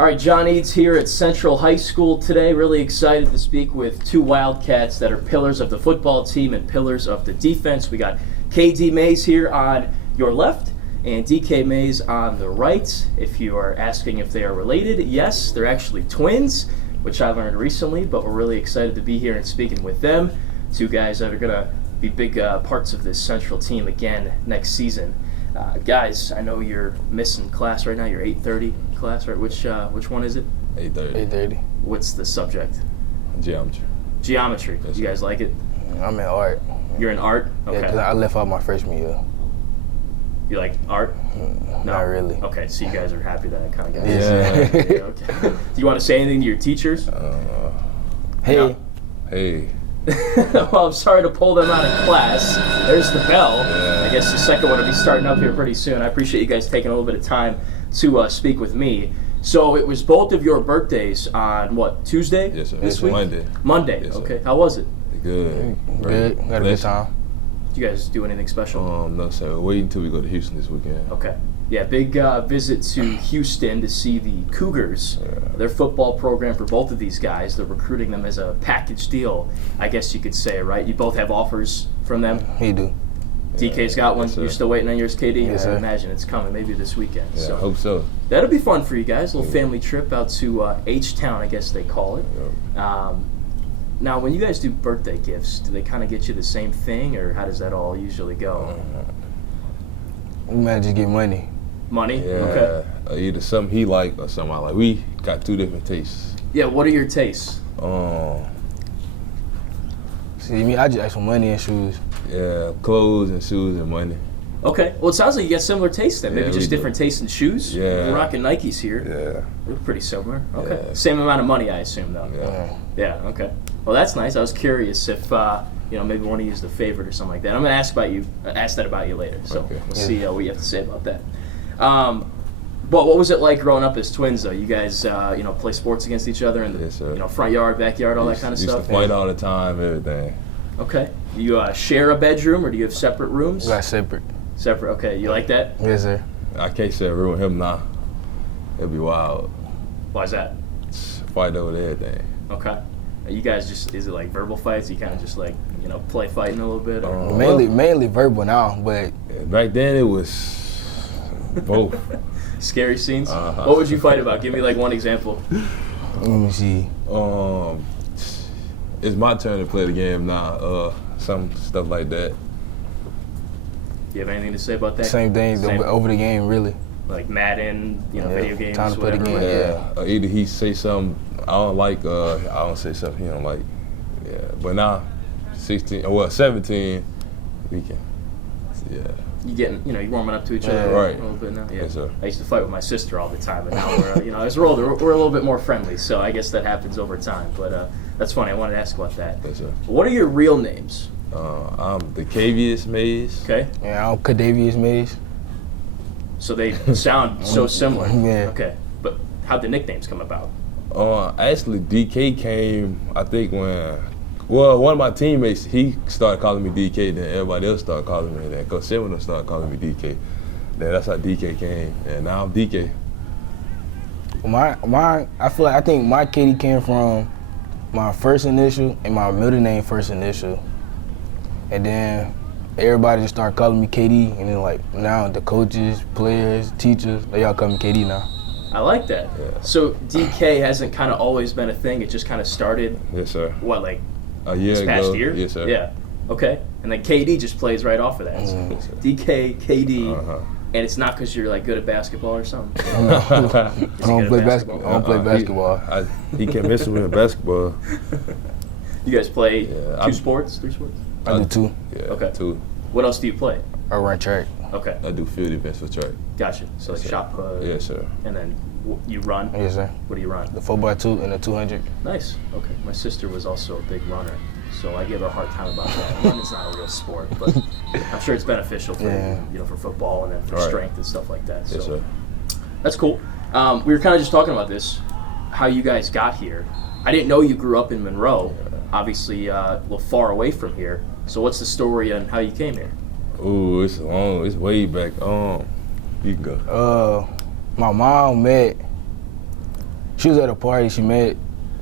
All right, John Eads here at Central High School today. Really excited to speak with two Wildcats that are pillars of the football team and pillars of the defense. We got KD Mays here on your left and DK Mays on the right. If you are asking if they are related, yes, they're actually twins, which I learned recently, but we're really excited to be here and speaking with them. Two guys that are going to be big parts of this Central team again next season. Guys, I know you're missing class right now. You're 8:30 class, right? Which one is it? 8:30. 8:30. What's the subject? Geometry. Geometry. Yes, you guys like it? I'm in art. You're in art? Okay. Yeah, because I left out my freshman year. You like art? No? Not really. Okay, so you guys are happy that I kind of got Yeah. Yeah, okay. Do you want to say anything to your teachers? Hey. No? Hey. Well, I'm sorry to pull them out of class. There's the bell. Yeah. I guess the second one will be starting up here pretty soon. I appreciate you guys taking a little bit of time to speak with me. So it was both of your birthdays on what, Tuesday? Yes, sir. This week? Monday. Yes, sir. okay. How was it? Good. Good. Had a good time. Did you guys do anything special? No, sir. We're waiting until we go to Houston this weekend. Okay. Yeah, big visit to Houston to see the Cougars, their football program for both of these guys. They're recruiting them as a package deal, I guess you could say, right? You both have offers from them? He do. DK's got one. Yes, You're still waiting on yours, KD? Yes, I sir. imagine it's coming maybe this weekend. Yeah, So I hope so. that'll be fun for you guys. A little family trip out to H-Town, I guess they call it. Now, when you guys do birthday gifts, do they kind of get you the same thing, or how does that all usually go? We might just get money. Money? Yeah. Okay. Either something he like or something I like. We got two different tastes. Yeah, what are your tastes? See, me, I just ask for money and shoes. Yeah, clothes and shoes and money. Okay. Well, it sounds like you got similar tastes then. Maybe Yeah, just we do. different tastes in shoes? Yeah. We're rocking Nikes here. Yeah. They're pretty similar. Okay. Yeah. Same amount of money, I assume, though. Yeah. Yeah, okay. Well, that's nice. I was curious if, maybe one of you is the favorite or something like that. I'm going to ask that about you later. So Okay. we'll see what you have to say about that. But what was it like growing up as twins, though? You guys, play sports against each other in the Yes, sir. front yard, backyard, all that kind of Used stuff? to fight all the time, everything. Okay. You share a bedroom, or do you have separate rooms? We got separate. Separate. Okay. You like that? Yes, sir. I can't share a room with him now. It'd be wild. Why is that? Fight over everything. Okay. You guys is it like verbal fights? You kind of just like, play fighting a little bit? Or? Mainly verbal now, but Back then it was both. Scary scenes? Uh-huh. What would you fight about? Give me like one example. let me see. It's my turn to play the game now. Some stuff like that. Do you have anything to say about that? Same thing, Same. over the game, really. Like Madden, video games, time to play the whatever. game. Yeah. Either he say something I don't like, I don't say something he don't like. Yeah. But now, 17, we can. Yeah. You getting, you're warming up to each other Yeah. Right. a little bit now. Yeah. Yes, sir. I used to fight with my sister all the time, but now we're, as we're older, we're a little bit more friendly. So I guess that happens over time. But that's funny. I wanted to ask about that. Yes, sir. What are your real names? I'm the Cavius Mays. Okay. Yeah, I'm Cadavius Mays. So they sound so similar. Yeah. Okay. But how'd the nicknames come about? Actually, DK came, I think, one of my teammates, he started calling me DK, then everybody else started calling me that. Coach Seminole started calling me DK. Then that's how DK came, and now I'm DK. I think my KD came from my first initial and my middle name first initial. And then everybody just started calling me KD, and then like now the coaches, players, teachers, they all call me KD now. I like that. Yeah. So DK hasn't kind of always been a thing. It just kind of started, Yes, sir. what, like A year this ago. past year? Yes, sir. Yeah. Okay. And then KD just plays right off of that. So Yes, sir. DK, KD, Uh-huh. and it's not because you're like good at basketball or something. I don't play basketball. I don't play basketball. He can't miss me in basketball. You guys play Yeah, three sports? I do too. Yeah, Okay. 2. What else do you play? I run track. Okay. I do field events for track. Gotcha. So like Yes, sir. shot put. Yes, sir. And then you run. Yes, sir. What do you run? The 4x2 and the 200. Nice. Okay. My sister was also a big runner, so I give her a hard time about that. Running's not a real sport, but I'm sure it's beneficial for for football and then for Right. strength and stuff like that. So Yes, sir. that's cool. We were kind of just talking about this, how you guys got here. I didn't know you grew up in Monroe. Obviously, a little far away from here. So what's the story on how you came here? Ooh, it's long. It's way back. You can go. My mom met She was at a party. She met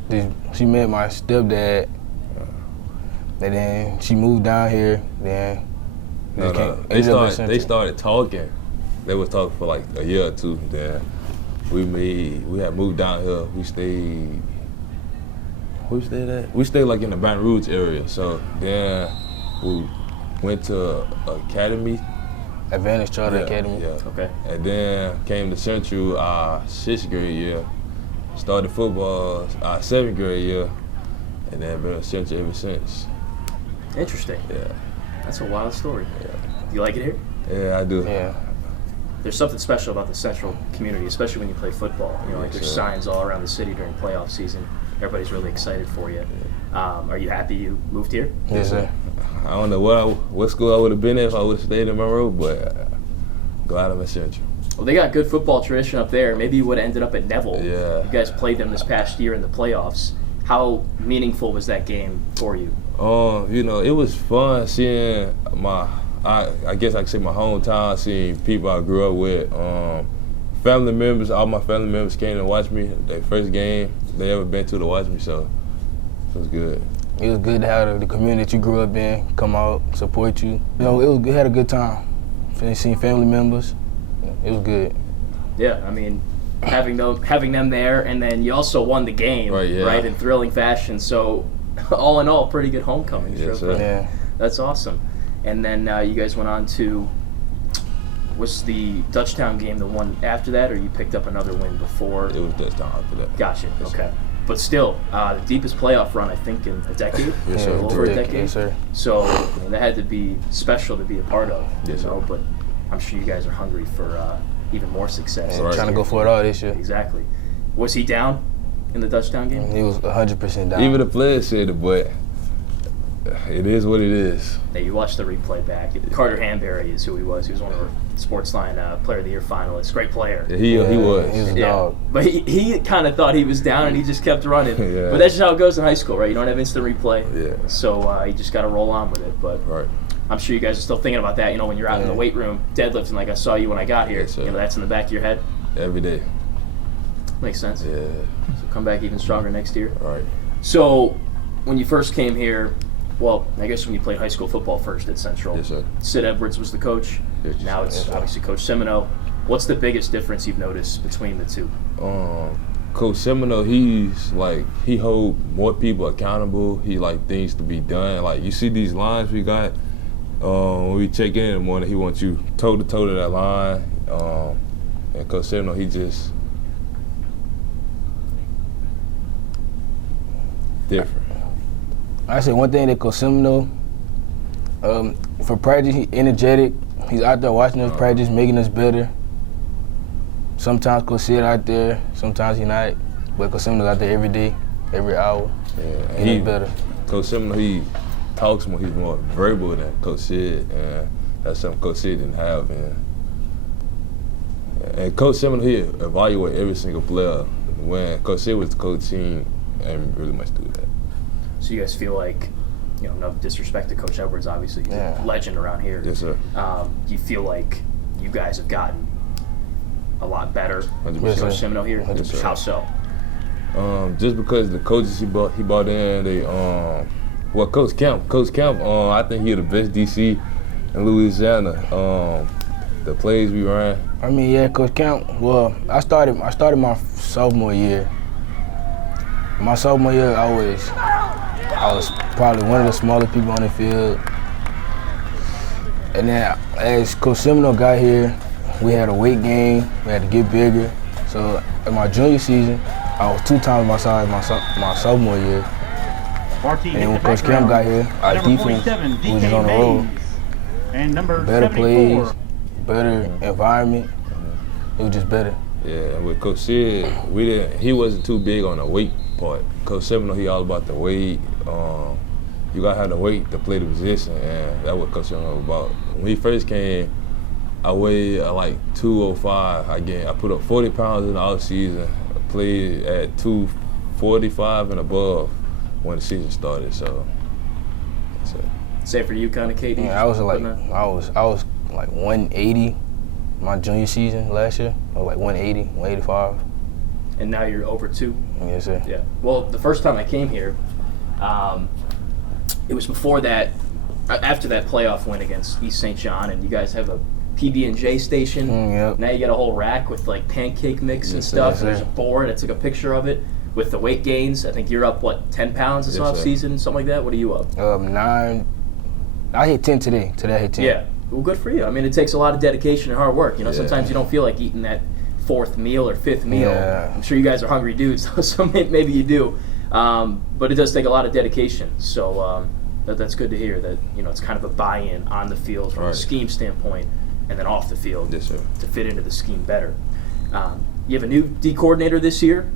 my stepdad, and then she moved down here. Then They started talking. They was talking for like a year or two. Then we had moved down here. We stayed. Where we stayed at? We stayed like in the Baton Rouge area. So then we went to academy. Advantage Charter Academy. Yeah. Okay. And then came to Central 6th grade year. Started football 7th grade year, and then been at Central ever since. Interesting. Yeah. That's a wild story. Yeah. Do you like it here? Yeah, I do. Yeah. There's something special about the Central community, especially when you play football. You know, like there's signs all around the city during playoff season. Everybody's really excited for you. Are you happy you moved here? Yes, sir. I don't know what school I would have been in if I would have stayed in Monroe, but glad I'm at Central. Well, they got good football tradition up there. Maybe you would have ended up at Neville. Yeah. You guys played them this past year in the playoffs. How meaningful was that game for you? You know, it was fun seeing I guess I could say my hometown, seeing people I grew up with. Family members, all my family members came to watch me. Their first game they ever been to watch me, so it was good. It was good to have the community that you grew up in come out, support you. You know, we had a good time. Seeing family members, it was good. Yeah, I mean, having them there, and then you also won the game, right, in thrilling fashion. So, all in all, pretty good homecoming. Yes, sir. Yeah. That's awesome. And then you guys went on to, was the Dutchtown game the one after that, or you picked up another win before? It was Dutchtown after that. Gotcha. Yes, Okay. But still, the deepest playoff run, I think, in a decade. Yes, sir. Over a decade. Yes, sir. So that had to be special to be a part of. Yes, you know, sir. But I'm sure you guys are hungry for even more success. And trying to go for it all this year. Exactly. Was he down in the Dutchtown game? He was 100% down. Even the players said it, but it is what it is. Hey, you watched the replay back. Carter Hanbury is who he was. He was one of our Sportsline Player of the Year finalists. Great player. Yeah, he was. He was a dog. But he kind of thought he was down and he just kept running. Yeah. But that's just how it goes in high school, right? You don't have instant replay. Yeah. So you just got to roll on with it. But Right. I'm sure you guys are still thinking about that. You know, when you're out in the weight room deadlifting, like I saw you when I got here. Yes, sir. You know, that's in the back of your head. Every day. Makes sense. Yeah. So come back even stronger next year. Right. So when you first came here, well, I guess when you played high school football first at Central, Yes, sir. Sid Edwards was the coach. Yes, Now it's sir. obviously Coach Semino. What's the biggest difference you've noticed between the two? Coach Semino, he hold more people accountable. He like things to be done. Like you see these lines we got. When we check in the morning, he wants you toe to toe to that line. And Coach Semino, he just different. I say one thing that Coach Semino, for practice, he's energetic. He's out there watching us practice, making us better. Sometimes Coach Sid out there, sometimes he not. But Coach Semino's out there every day, every hour, Yeah, getting better. Coach Semino, he talks more. He's more verbal than Coach Sid, and that's something Coach Sid didn't have. And Coach Semino, he evaluate every single player. When Coach Sid was the coach, he ain't really much do that. So you guys feel like, you know, no disrespect to Coach Edwards, obviously he's a legend around here. Yes, sir. Do you feel like you guys have gotten a lot better 100%. with Coach Semino here? 100%. How so? Just because the coaches he brought in, they Coach Kemp, I think he's the best DC in Louisiana. The plays we ran. I mean, yeah, Coach Kemp. Well, I started my sophomore year. My sophomore year, I was probably one of the smallest people on the field. And then as Coach Semino got here, we had a weight gain. We had to get bigger. So in my junior season, I was 2 times my size my sophomore year. And then when Coach Kemp got here, our defense was just on the road. And number Better 74. plays, better environment. It was just better. Yeah, and with Coach Sid, he wasn't too big on the weight part. Coach Semino, he all about the weight. You gotta have the weight to play the position, and that's what Coach Semino was about. When he first came, I weighed like 205. I put up 40 pounds in the off season. I played at 245 and above when the season started. So that's it. Say for you, kind of, KD. Yeah, I was like 180 my junior season last year. I was like 180, 185. and now you're over 2. Yes, sir. Yeah. Well, the first time I came here, it was before that, after that playoff win against East St. John, and you guys have a PB&J station. Yep. Now you got a whole rack with like pancake mix and stuff. Yes, And there's sir. a board. I took a picture of it with the weight gains. I think you're up, what, 10 pounds this Yes, sir. off season, something like that? What are you up? 9. I hit 10 today. Today I hit 10. Yeah. Well, good for you. I mean, it takes a lot of dedication and hard work. You know, Yeah. sometimes you don't feel like eating that 4th meal or 5th meal. Yeah. I'm sure you guys are hungry dudes, so maybe you do. But it does take a lot of dedication. So that's good to hear that, you know, it's kind of a buy-in on the field from a Right. scheme standpoint and then off the field Yes, sir. to fit into the scheme better. You have a new D coordinator this year,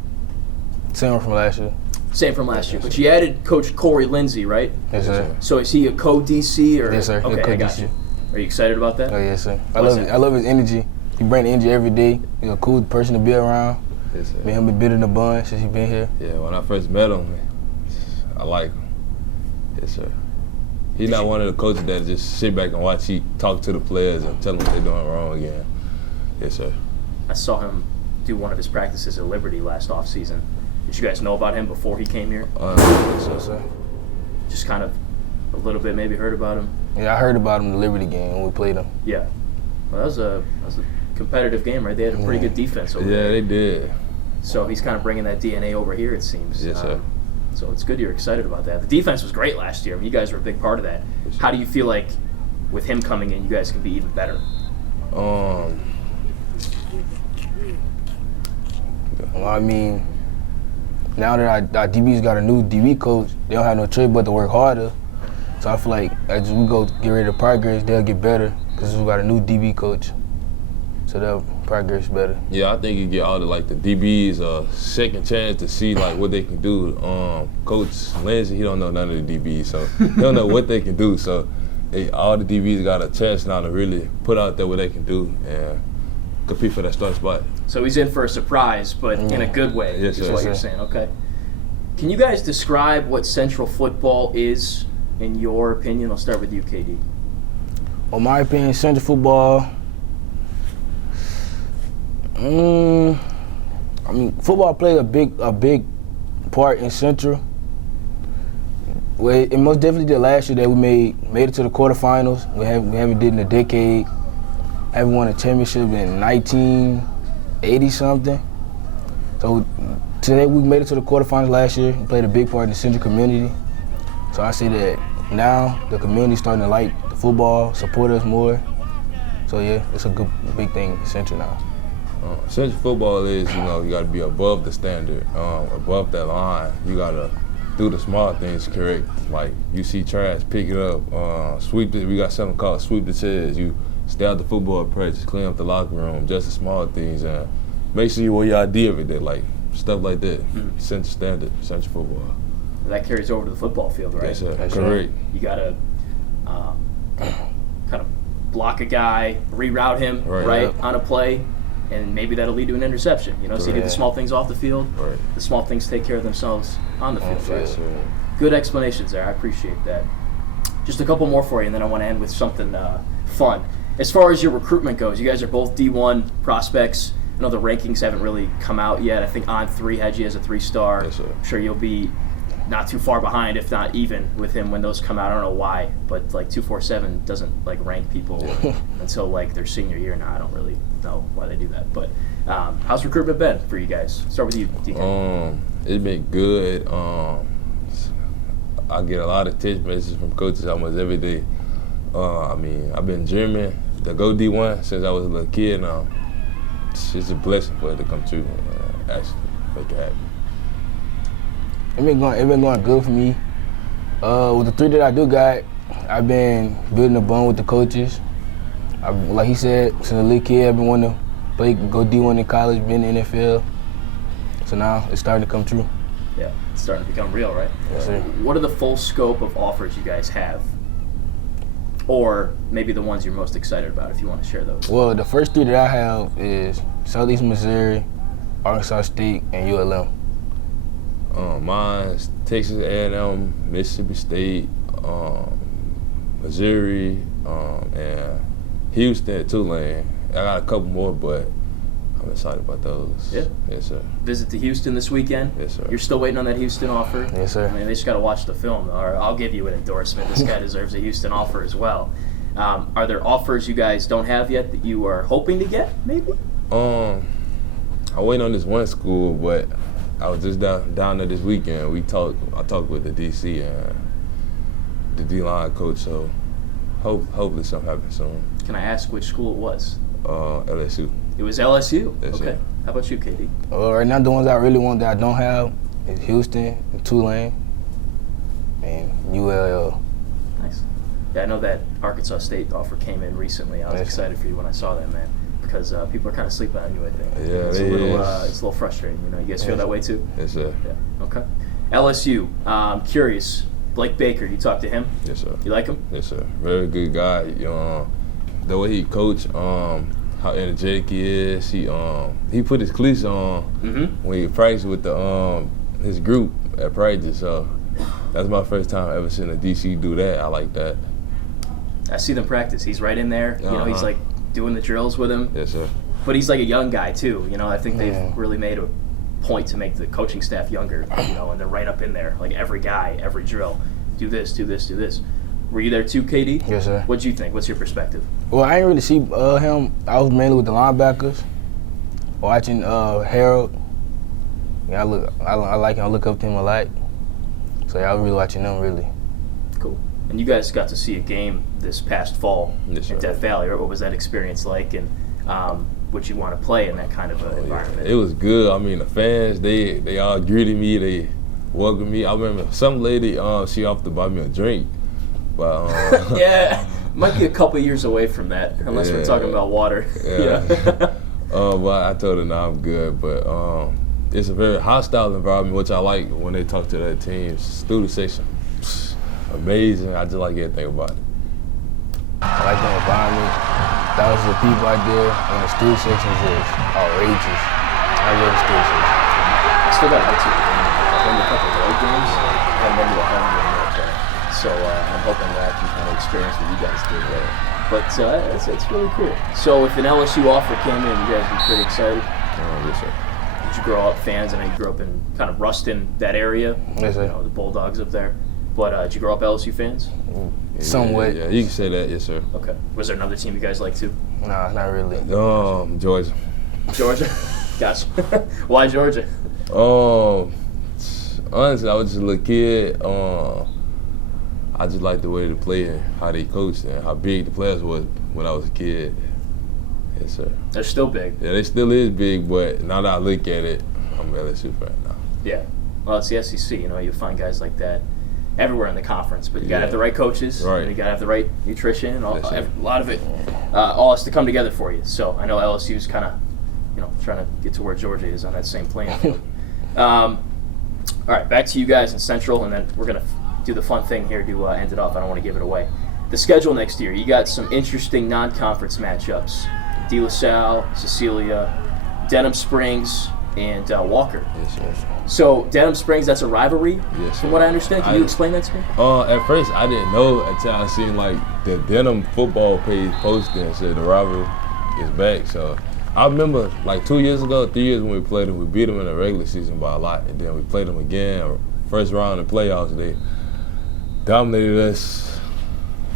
Same from last year. same from last year, but you added Coach Corey Lindsey, right? Yes, sir. So is he a co-DC or? Yes, sir. He's Okay, I got co-DC. you. Are you excited about that? Oh, yes, sir. I What's love it. that? I love his energy. He brings energy every day. He's a cool person to be around. Yes, sir. Me and him been building a bond since he been here. Yeah, when I first met him, I like him. Yes, sir. He's not one of the coaches that just sit back and watch. He talk to the players and tell them what they're doing wrong again. Yes, sir. I saw him do one of his practices at Liberty last offseason. Did you guys know about him before he came here? Yes, So, sir. Just kind of a little bit, maybe heard about him. yeah, I heard about him in the Liberty game when we played him. Yeah. Well, that was a competitive game, right? They had a pretty good defense over Yeah, there. they did. So he's kind of bringing that DNA over here, it seems. Yes, sir. So it's good you're excited about that. The defense was great last year. I mean, you guys were a big part of that. How do you feel like with him coming in, you guys can be even better? Well, I mean, now that our DB's got a new DB coach, they don't have no choice but to work harder. So I feel like as we go get ready to progress, they'll get better because we got a new DB coach. So they'll progress better. Yeah, I think you get all the DBs a second chance to see what they can do. Coach Lindsey, he don't know none of the DBs, so he don't know what they can do. So all the DBs got a chance now to really put out there what they can do and compete for that starting spot. So he's in for a surprise, but in a good way, Yes, is sir. what you're saying. Okay. Can you guys describe what Central football is, in your opinion? I'll start with you, KD. Well, my opinion, Central football. I mean, football plays a big part in Central. Well, it most definitely did last year that we made it to the quarterfinals. We haven't did in a decade. Haven't won a championship in 1980 something. So today we made it to the quarterfinals last year. We played a big part in the Central community. So I say that now the community's starting to like the football, support us more. So yeah, it's a big thing in Central now. Central football is, you got to be above the standard, above that line. You got to do the small things correct. Like you see trash, pick it up, sweep it. We got something called sweep the chairs. You stay out the football practice, clean up the locker room, just the small things, and make sure you wear your ID every day, like stuff like that. Central standard, Central football. That carries over to the football field, right? Yes, sir. That's Correct. You got to kind of block a guy, reroute him, right, on a play, and maybe that'll lead to an interception. So you do the small things off the field. Right. The small things take care of themselves on the field. Yes, sir. Good explanations there. I appreciate that. Just a couple more for you, and then I want to end with something fun. As far as your recruitment goes, you guys are both D1 prospects. I know the rankings haven't really come out yet. I think On3 had you as a 3-star. Yes, sir. I'm sure you'll be not too far behind, if not even, with him when those come out. I don't know why, but 247 doesn't rank people until their senior year. Now I don't really know why they do that. But how's recruitment been for you guys? Start with you, DK. It's been good. I get a lot of text messages from coaches almost every day. I mean, I've been dreaming to go D1 since I was a little kid. Now it's a blessing for it to come true. Actually, make it happen. It been going good for me. With the 3 that I do got, I've been building a bond with the coaches. Like he said, since a little kid, I've been wanting to go D1 in college, been in the NFL. So now it's starting to come true. Yeah, it's starting to become real, right? Yes, sir. What are the full scope of offers you guys have? Or maybe the ones you're most excited about, if you want to share those. Well, the first 3 that I have is Southeast Missouri, Arkansas State, and ULM. Mine's Texas A&M, Mississippi State, Missouri, and Houston, Tulane. I got a couple more, but I'm excited about those. Yeah. Yes, sir. Visit to Houston this weekend. Yes, sir. You're still waiting on that Houston offer? Yes, sir. I mean, they just got to watch the film, or I'll give you an endorsement. This guy deserves a Houston offer as well. Are there offers you guys don't have yet that you are hoping to get, maybe? I'm waiting on this one school, but I was just down there this weekend. I talked with the DC and the D-line coach, so hopefully something happens soon. Can I ask which school it was? LSU. It was LSU. Yes, okay. sir. How about you, KD? Right now, the ones I really want that I don't have is Houston, and Tulane, and ULL. Nice. Yeah, I know that Arkansas State offer came in recently. I was Yes. excited for you when I saw that, man, because people are kind of sleeping on you, I think. Yeah, it's it a little, is. it's a little frustrating. You know, you guys feel Yes. that way too? Yes, sir. Yeah. Okay. LSU. Curious. Blake Baker. You talked to him? Yes, sir. You like him? Yes, sir. Very good guy. The way he coach, how energetic he is. He put his cleats on when he practiced with his group at practice. So that's my first time ever seeing a DC do that. I like that. I see them practice. He's right in there. You know, he's like doing the drills with him. Yes, sir. But he's like a young guy too. You know, I think they've Yeah. really made a point to make the coaching staff younger. You know, and they're right up in there, like every guy, every drill. Do this, do this, do this. Were you there too, KD? Yes, sir. What'd you think? What's your perspective? Well, I didn't really see him. I was mainly with the linebackers, watching Harold. Yeah, I like him. I look up to him a lot. So yeah, I was really watching them really. Cool. And you guys got to see a game this past fall Yes, in sir. Death Valley. What was that experience like, and would you want to play in that kind of environment? It was good. I mean, the fans, they all greeted me. They welcomed me. I remember some lady, she offered to buy me a drink. But Yeah, might be a couple years away from that, unless we're Yeah. talking about water. Yeah. But I told her, no, I'm good. But it's a very hostile environment, which I like when they talk to their teams. Student section, amazing. I just like everything about it. I like the environment. Thousands of people out there, and the student sections is outrageous. I love the student section. I still got to get to the game. I've been to a couple of road games, and then to a home game real quick. So I'm hoping that I can kind of experience what you guys did there. But it's really cool. So if an LSU offer came in, you guys would be pretty excited. Yes, sir. Did you grow up fans? I know you grew up in kind of Ruston, that area. Yes, sir. You know, the Bulldogs up there. But did you grow up LSU fans? Somewhat. Yeah, you can say that, yes, sir. Okay. Was there another team you guys liked too? Nah, not really. Georgia. Georgia? Gotcha. Why Georgia? Honestly, I was just a little kid. I just liked the way they played and how they coached and how big the players was when I was a kid. Yes, sir. They're still big. Yeah, they still is big, but now that I look at it, I'm an LSU fan now. Yeah. Well, it's the SEC. You know, you find guys like that everywhere in the conference, but you gotta have the right coaches, Right. and you gotta have the right nutrition, and all, Yes, sir. a lot of it all has to come together for you. So I know LSU's kind of, you know, trying to get to where Georgia is on that same playing field. All right, back to you guys in Central, and then we're gonna do the fun thing here to end it off. I don't want to give it away. The schedule next year, you got some interesting non-conference matchups: De La Salle, Cecilia, Denham Springs, and Walker. Yes, sir. So Denham Springs, that's a rivalry, Yes, from sir. what I understand. Can you explain that to me? At first, I didn't know until I seen like the Denham football page posting and said the rivalry is back. So I remember like 2 years ago, 3 years when we played them, we beat them in the regular season by a lot, and then we played them again. First round in the playoffs, they dominated us.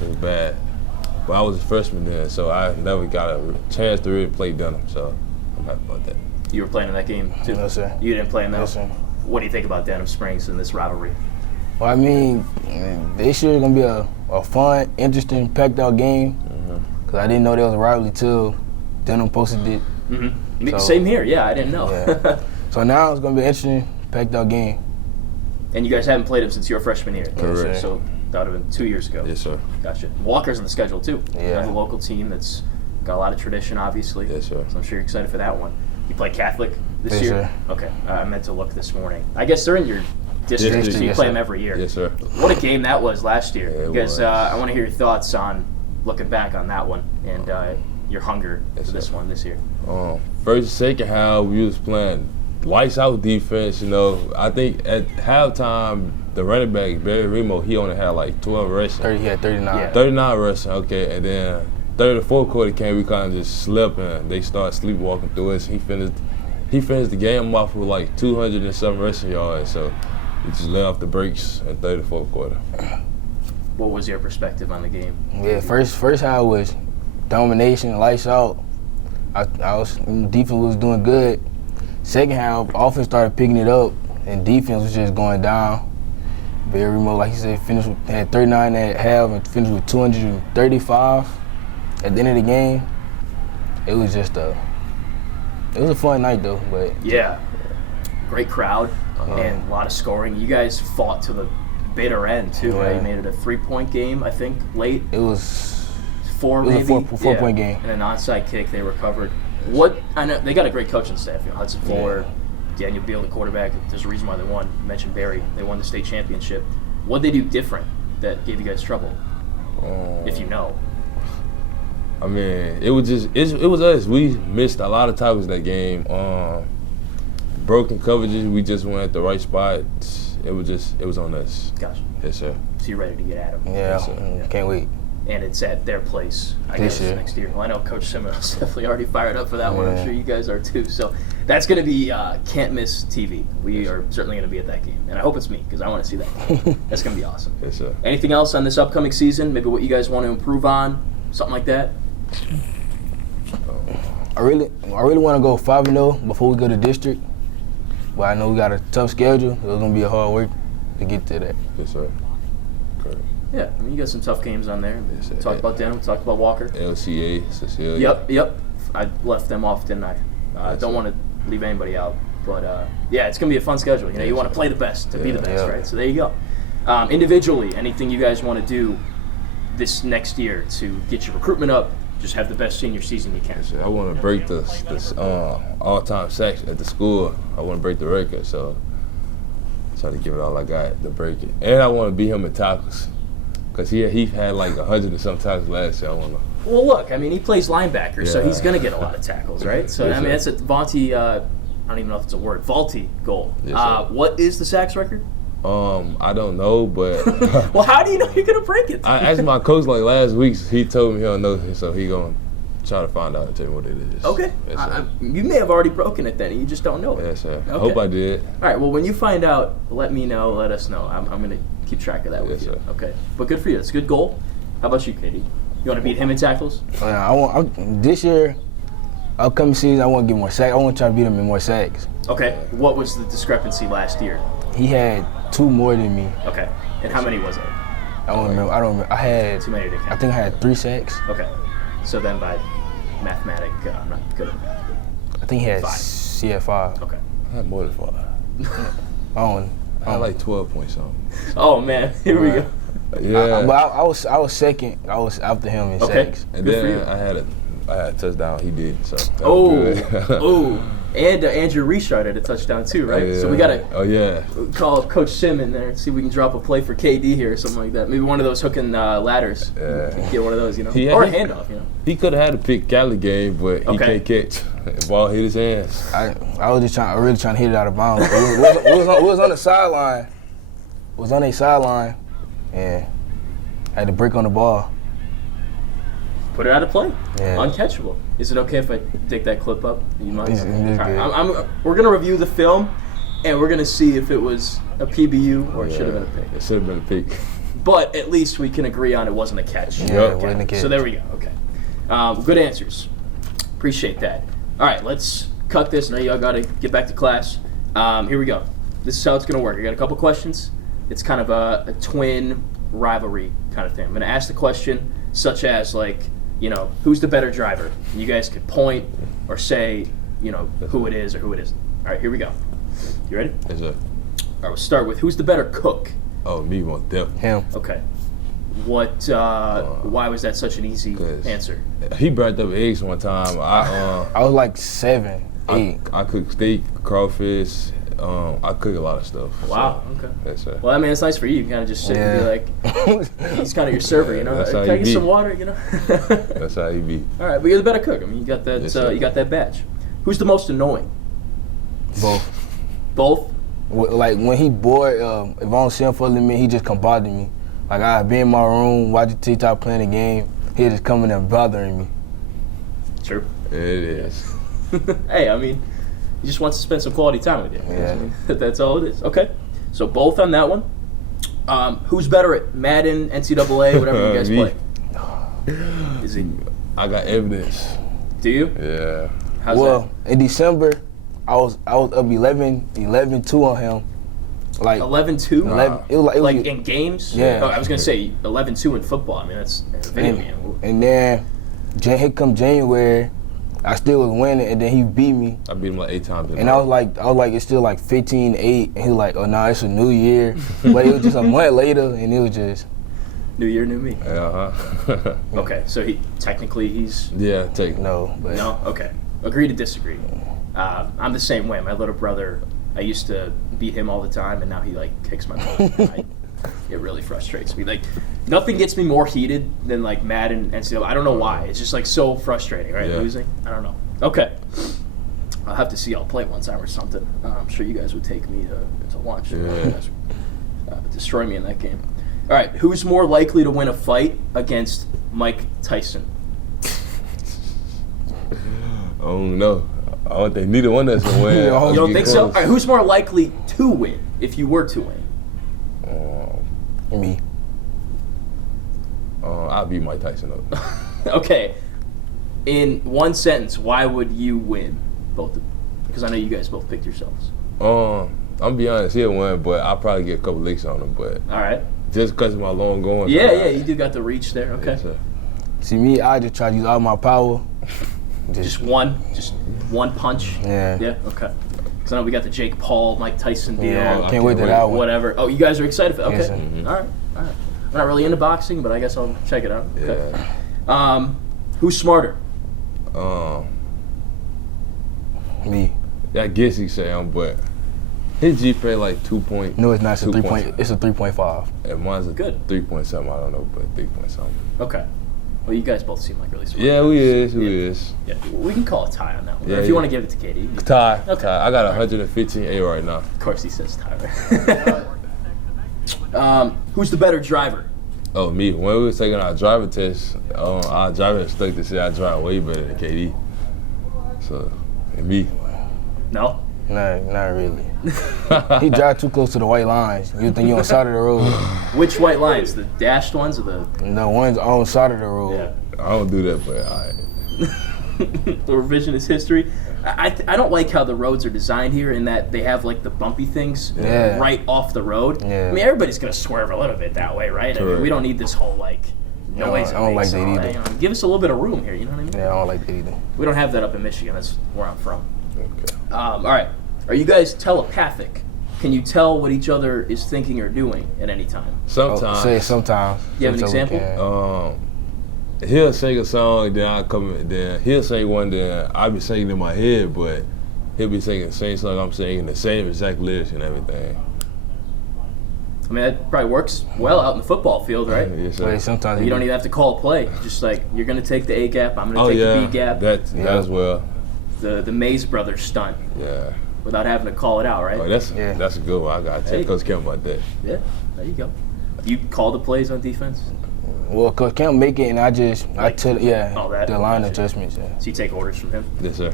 It was bad. But I was a freshman then, so I never got a chance to really play Denham. So I'm happy about that. You were playing in that game too. Yes, sir. You didn't play in that. Yes, sir. What do you think about Denham Springs and this rivalry? Well, I mean, this year is gonna be a fun, interesting, packed out game. Cause I didn't know there was a rivalry till Denham posted it. Mm-hmm. So- Same here. Yeah, I didn't know. Yeah. So now it's gonna be an interesting, packed out game. And you guys haven't played him since your freshman year. Correct. So that would have been 2 years ago. Yes, sir. Gotcha. Walker's on the schedule too. Yeah. Another local team that's got a lot of tradition, obviously. Yes, sir. So I'm sure you're excited for that one. You play Catholic this Yes, year? sir. Okay. I meant to look this morning. I guess they're in your district, District, so you yes, play sir. them every year. Yes, sir. What a game that was last year. Yeah, it You guys, was. I want to hear your thoughts on looking back on that one and your hunger Yes, for this sir. one this year. First and second half, we was playing lights out defense. You know, I think at halftime, the running back Barry Remo, he only had like 12 rushing. He had 39. Yeah. 39 rushing, okay, and then third or fourth quarter came, we kind of just slept and they started sleepwalking through us. He finished the game off with like 200 and some rushing yards. So we just let off the brakes in third or fourth quarter. What was your perspective on the game? Yeah, first half was domination, lights out. Defense was doing good. Second half, offense started picking it up, and defense was just going down. Very remote, like you said, had 39 at half and finished with 235. At the end of the game, it was just a fun night though. But yeah, great crowd and a lot of scoring. You guys fought to the bitter end too, right? You made it a 3-point game, I think, late. It was 4 maybe. It was a four-point game. And an onside kick they recovered. I know they got a great coaching staff. You know, Hudson Fuller, Daniel Beal, the quarterback. There's a reason why they won. You mentioned Barry. They won the state championship. What did they do different that gave you guys trouble? If you know. I mean, it was us. We missed a lot of tackles that game. Broken coverages, we just went at the right spot. It was on us. Gotcha. Yes, sir. So you're ready to get at them. Yeah, can't wait. And it's at their place, I This guess, year. next year. Well, I know Coach Simon's definitely already fired up for that one. I'm sure you guys are too. So that's going to be can't miss TV. We are certainly going to be at that game. And I hope it's me because I want to see that game. That's going to be awesome. Yes, sir. Anything else on this upcoming season? Maybe what you guys want to improve on? Something like that? I really want to go 5-0 before we go to district. But I know we got a tough schedule. It's going to be a hard work to get to that. Yes, sir. Correct. Yeah, I mean, you got some tough games on there. Yes, We talked about Denver, we talked about Walker. LCA, Cecilia. Yep. I left them off, didn't I? I don't want to leave anybody out. But, yeah, it's going to be a fun schedule. You know, you want to play the best to be the best, right? So there you go. Individually, anything you guys want to do this next year to get your recruitment up, just have the best senior season you can? I want to break this all-time sacks at the school. I want to break the record, so try to give it all I got to break it. And I want to beat him in tackles. Because he had like 100 and some tackles last year. I want to. Well, look, I mean, he plays linebacker, so he's going to get a lot of tackles, right? So, I mean, that's a Vaulty, I don't even know if it's a word, Vaulty goal. Yes, what is the sacks record? I don't know, but well, how do you know you're going to break it? I asked my coach like last week. He told me he don't know, so he going to try to find out and tell me what it is. Okay. Yes, you may have already broken it then, and you just don't know it. Yes, sir. Okay. I hope I did. All right, well, when you find out, let me know, let us know. I'm going to keep track of that with Yes, you. sir. Okay. But good for you. That's a good goal. How about you, Katie? You want to beat him in tackles? This year, upcoming season, I want to get more sacks. I want to try to beat him in more sacks. Okay. What was the discrepancy last year? He had 2 more than me. Okay. And how many was it? I don't remember. I had. Too many to count. I think I had 3 sacks. Okay. So then by mathematic, I'm not good at math. I think he had 5. 5. Okay. I had more than 5. I had like 12 points something. Oh, man. Here we go. Yeah. But I was second. I was after him in sacks. And Good for then you. I had a touchdown. He did. So that was Oh. good. Oh. And Andrew Richard had a touchdown too, right? Yeah. So we got to Oh yeah. call Coach Sim in there and see if we can drop a play for KD here or something like that. Maybe one of those hooking ladders. Yeah. Get one of those, you know. Yeah, or a handoff, you know. He could have had a pick Cali game, but he Okay. can't catch. The ball hit his hands. I was just really trying to hit it out of bounds. We was on the sideline. Was on a sideline, and I had to break on the ball. Put it out of play. Yeah. Uncatchable. Is it okay if I dig that clip up? You mind? It's good. All right, we're going to review the film, and we're going to see if it was a PBU or it should have been a pick. It should have been a pick. But at least we can agree on it wasn't a catch. Yeah, it wasn't a catch. So there we go. Okay. Good answers. Appreciate that. All right, let's cut this. Now y'all got to get back to class. Here we go. This is how it's going to work. I got a couple questions. It's kind of a twin rivalry kind of thing. I'm going to ask the question such as, like, you know, who's the better driver? And you guys could point or say, you know, who it is or who it isn't. All right, here we go. You ready? Yes, sir. All right, we'll start with who's the better cook? Oh, me most definitely. Him. Okay. What? Why was that such an easy 'Cause answer? He brought up eggs one time. I was like 7, 8. I cook steak, crawfish. I cook a lot of stuff. Wow. Okay. Yes, sir. Well, I mean, it's nice for you. You can kind of just sit and be like, he's kind of your server, you know. That's how Can I you get be. some water, you know? That's how he be. All right, but you're the better cook. I mean, you got that. Yes, sir. You got that badge. Who's the most annoying? Both. Both. Like when he bored, if I don't see him for a little minute, he just come bother me. Like I'd be in my room watching TikTok playing the game, He just coming and bothering me. True. It is. Hey, I mean, he just wants to spend some quality time with you. Yeah. I mean, that's all it is. Okay. So both on that one. Who's better at Madden, NCAA, whatever you guys Me. play? Is he? I got evidence. Do you? Yeah. How's Well, in December, I was up 11-2 on him. Like that? 11-2? 11, it was Like in games? Yeah. Oh, I was going to say 11-2 in football. I mean, that's a video game. and then here come January, I still was winning, and then he beat me. I beat him like 8 times. And I was like, it's still like 15-8, and he was like, oh no, it's a new year. But it was just a month later, and it was just. New year, new me. Uh-huh. Okay, so he's Yeah, take No, but no. Okay, agree to disagree. I'm the same way. My little brother, I used to beat him all the time, and now he like kicks my butt. It really frustrates me. Like nothing gets me more heated than like Madden and NCAA. I don't know why. It's just like so frustrating, right? Yeah. Losing. I don't know. Okay, I'll have to see y'all play one time or something. I'm sure you guys would take me to lunch. Yeah. You guys would, destroy me in that game. All right, who's more likely to win a fight against Mike Tyson? I don't know. I don't think neither one of us will win. You You don't don't think so? All right, who's more likely to win if you were to win? me. I'll beat Mike Tyson up. Okay, in one sentence, why would you win both of them? Because I know you guys both picked yourselves. I'm gonna be honest, he'll win, but I'll probably get a couple licks on him. But All right. just because of my long going. Yeah, you do got the reach there. Okay. Yes, sir. See me, I just try to use all my power. Just one punch. Yeah. Yeah. Okay. Because I know we got the Jake Paul, Mike Tyson deal. Yeah, I can't wait to that one. Whatever. Oh, you guys are excited for? Okay. Yes, sir. All right. I'm not really into boxing, but I guess I'll check it out. Okay. Yeah. Who's smarter? Me. I guess you say but his GPA like 2 point. No, it's not. It's a 2 3 point. It's a 3.5. And mine's a Good. 3 point something. I don't know, but 3 point something. Okay. Well, you guys both seem like really smart. Yeah, we is. Yeah. We can call a tie on that one. Yeah, Or if you yeah. want to give it to Katie. Tie. Okay. Tie. I got 115A right now. Of course he says tie. Right? Who's the better driver? Oh, me. When we was taking our driver test, our driver instructor said I drive way better than KD. So, and me. No? No, not really. He drive too close to the white lines. You think you on side of the road? Which white lines? The dashed ones or the... The ones on side of the road. Yeah. I don't do that, but I. The revisionist history. I don't like how the roads are designed here in that they have like the bumpy things Yeah. right off the road. Yeah. I mean, everybody's going to swerve a little bit that way, right? I mean, Correct. we don't need this whole like noise. I don't like that either. You know, give us a little bit of room here, you know what I mean? Yeah, I don't like that either. We don't have that up in Michigan. That's where I'm from. Okay. All right. Are you guys telepathic? Can you tell what each other is thinking or doing at any time? Sometimes. Say it sometimes. You have an Sometimes we example? can. He'll sing a song, then I come in, then he'll sing one, then I'll be singing in my head, but he'll be singing the same song I'm singing, the same exact lyrics and everything. I mean, that probably works well out in the football field, right? Yes, But sir. sometimes You don't even have to call a play. Just like, you're going to take the A gap, I'm going Oh to take yeah, the B gap. that as well. The Mays brothers stunt Yeah. without having to call it out, right? Oh, that's Yeah. a good one. I gotta Hey. tell Coach Kim about that. Yeah, there you go. Do you call the plays on defense? Well, Coach can't make it, and I tell all that? the line Gotcha. adjustments. Yeah. So you take orders from him? Yes, sir.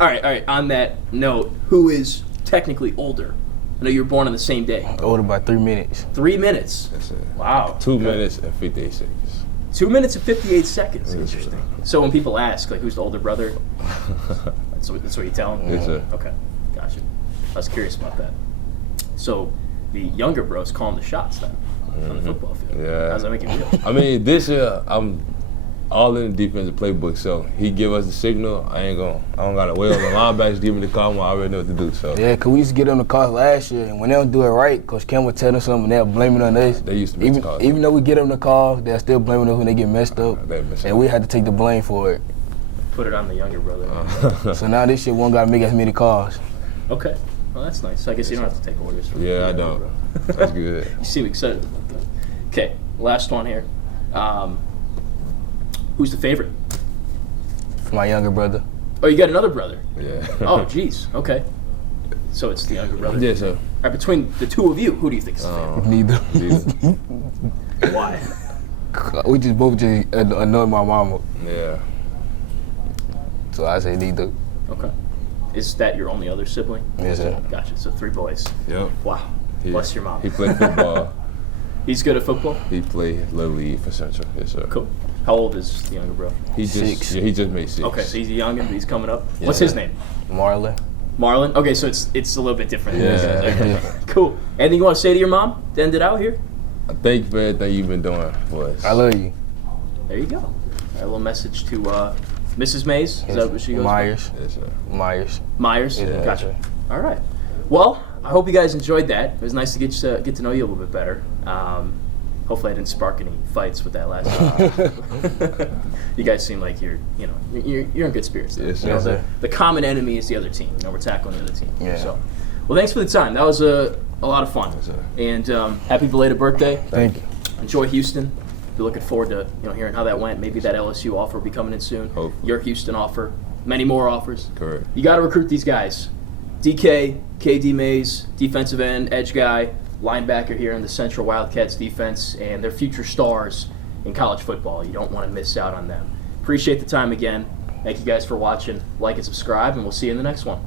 All right. On that note, who is technically older? I know you were born on the same day. Older by 3 minutes. 3 minutes. Yes, sir. Wow. 2 minutes and 58 seconds. 2 minutes and 58 seconds. Yes, sir. Interesting. So when people ask, like, who's the older brother, that's what you tell them? Yes, sir. Okay, gotcha. I was curious about that. So the younger bros calling the shots then on the football field. Yeah. How's that make you feel? I mean, this year I'm all in the defensive playbook, so he give us the signal. I don't gotta wait on the linebackers give me the call. I already know what to do. So Yeah, because we used to get on the calls last year, and when they don't do it right, Coach Kim would tell them something, and they'll blame it on us. they used to miss Even, calls. even though we get them the call, they're still blaming us when they get messed up. They miss And we had to take the blame for it. Put it on the younger brother. So now this year, one got to make as many calls. Okay. Well, that's nice. I guess you don't have to take orders from Yeah, the I younger don't. bro. That's good. You seem excited about that. Okay, last one here. Who's the favorite? My younger brother. Oh, you got another brother. Yeah. Oh, geez. Okay. So it's the younger brother. Yes, sir. All right, between the two of you, who do you think is the favorite? Neither. Jesus. Why? we just both just annoyed my mama. Yeah. So I say neither. Okay. Is that your only other sibling? Yes, sir. Gotcha. So 3 boys. Yep. Wow. Bless your mom. He played football. He's good at football? He played Little League for Central. Yes, sir. Cool. How old is the younger bro? He just 6. Yeah, he just made 6. Okay, so he's a youngin', but he's coming up. Yeah. What's his name? Marlon. Marlon? Okay, so it's a little bit different. Yeah. Okay. Cool. Anything you want to say to your mom to end it out here? Thank you for everything you've been doing for us. I love you. There you go. All right, a little message to Mrs. Mays. Is that what she goes by? Myers. Yes, sir. Myers. Myers? Yeah. Gotcha. All right. Well, I hope you guys enjoyed that. It was nice to get to know you a little bit better. Hopefully I didn't spark any fights with that last one. You guys seem like you're in good spirits. Yes, You know, sir. the common enemy is the other team. We're tackling the other team. Yeah. So, well, thanks for the time. That was a lot of fun. Yes, sir. And happy belated birthday. Thank you. Enjoy Houston. Be looking forward to hearing how that went. Maybe that LSU offer will be coming in soon. Hopefully. Your Houston offer. Many more offers. Correct. You got to recruit these guys. DK, KD Mays, defensive end, edge guy, linebacker here in the Central Wildcats defense, and they're future stars in college football. You don't want to miss out on them. Appreciate the time again. Thank you guys for watching. Like and subscribe, and we'll see you in the next one.